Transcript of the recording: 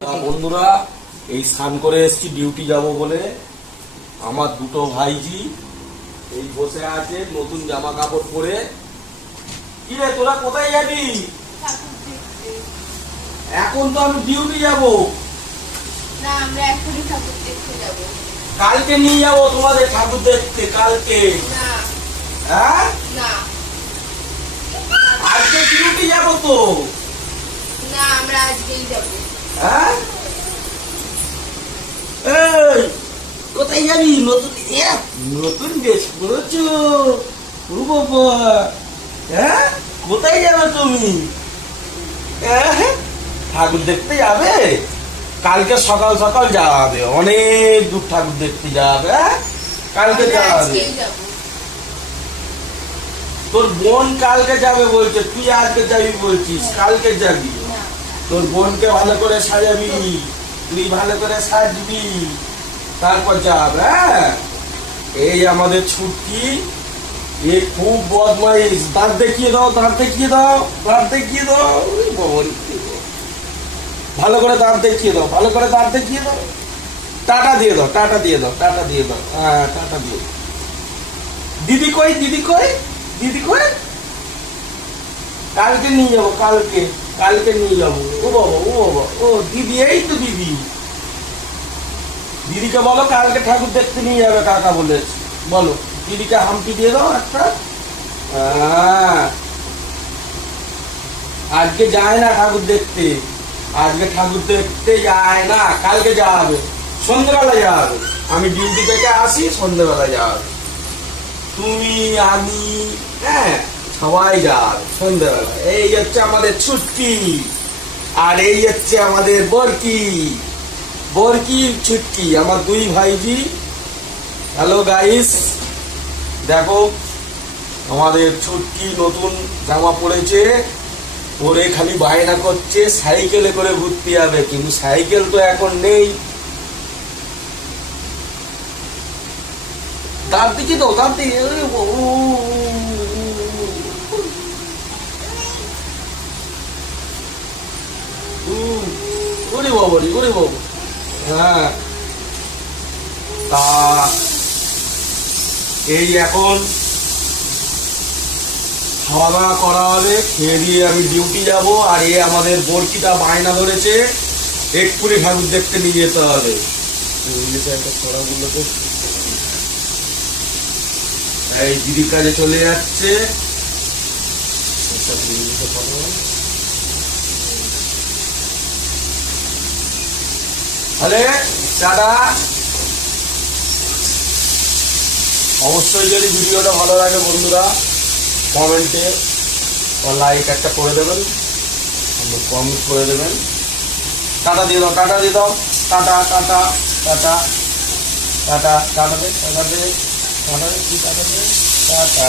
বন্ধুরা এই স্নান করে এসেছি ডিউটি যাব বলে। আমার দুটো ভাইজি এই বসে আছে নতুন জামা কাপড় পরে। কি রে তোরা কোথায় যাবি? এখন তো আমি ডিউটি যাব না, আমরা এখনই ঠাকুর দেখতে যাব। কালকে নিয়ে যাবো তোমাদের ঠাকুর দেখতে কালকে। না হ্যাঁ না আজকে ডিউটি যাব তো। না, আমরা আজকেই যাব। হ্যাঁ এই কোথায় যাবি? নতুন নতুন ড্রেস পরেছো? ও বাবা, হ্যাঁ কোথায় যাবে তুমি? ঠাকুর দেখতে যাবে? কালকে সকাল সকাল যাওয়া হবে, অনেক দূর ঠাকুর দেখতে যাবে। কালকে আমরা যাওয়া হবে। আজকেই যাব। তোর বোন কালকে যাবে বলছে, তুই আজকে যাবি বলছিস। কালকে যাবি, না তোর বোনকে ভালো করে সাজাবি, তুই ভালো করে সাজবি, তারপর যাবে। হ্যাঁ এই আমাদের ছুটি, এ খুব বদমাইশ। দাঁত দেখিয়ে দাও, দাঁত দেখিয়ে দাও, দাঁত দেখিয়ে দাও। ওরে বাবা, ভালো করে দাঁত দেখিয়ে দাও, ভালো করে দাঁত দেখিয়ে দাও। টাটা দিয়ে দাও, টাটা দিয়ে দাও, টাটা দিয়ে দাও। হ্যাঁ টাটা দিয়ে দাও। দিদি কই, দিদি কই, দিদি কই? কালকে নিয়ে যাবো, কালকে কালকে নিয়ে যাবো। ও বাবা, ও বাবা, ও দিদি, এই তো দিদি। দিদিকে বলো কালকে ঠাকুর দেখতে নিয়ে যাবে কাকা বলেছে। বলো দিদিকে হামটি দিয়ে দাও একটা। আজকে যায় না ঠাকুর দেখতে, আজকে ঠাকুর দেখতে যায় না, কালকে যাওয়া হবে, সন্ধ্যেবেলা যাওয়া হবে। আমি ডিউটি থেকে আসি, সন্ধ্যেবেলা যাওয়া হবে। তুমি, আমি, হ্যাঁ সবাই যাবে সন্ধ্যেবেলা। এই হচ্ছে আমাদের ছুটি, আর এই হচ্ছে আমাদের বরকি, বরকির ছুটকি, আমার দুই ভাইজি। হ্যালো গাইস, দেখো আমাদের ছুটকি নতুন জামা পড়েছে, পরে খালি বায়না করছে সাইকেলে করে ঘুরতে যাবে, কিন্তু সাইকেল তো এখন নেই। দাঁত দেখি তো, দাঁত দেখি। ওরে বাবা রে, ওরে বাবা। হ্যাঁ তা এই এখন খাওয়া দাওয়া করা হবে, খেয়ে দিয়ে আমি ডিউটি যাব। আর এ আমাদের বরকিটা বায়না ধরেছে এক্ষুনি ঠাকুর দেখতে নিয়ে যেতে হবে। এই দিদির কাজে চলে যাচ্ছে। আরে টাটা। অবশ্যই যদি ভিডিওটা ভালো লাগে বন্ধুরা, কমেন্টে লাইক একটা করে দেবেন, কমেন্ট করে দেবেন। টাটা দিয়ে দাও, টাটা দিয়ে দাও, tata tata tata tata tata দে, টাটা দে, টাটা দে, টাটা দে, টাটা।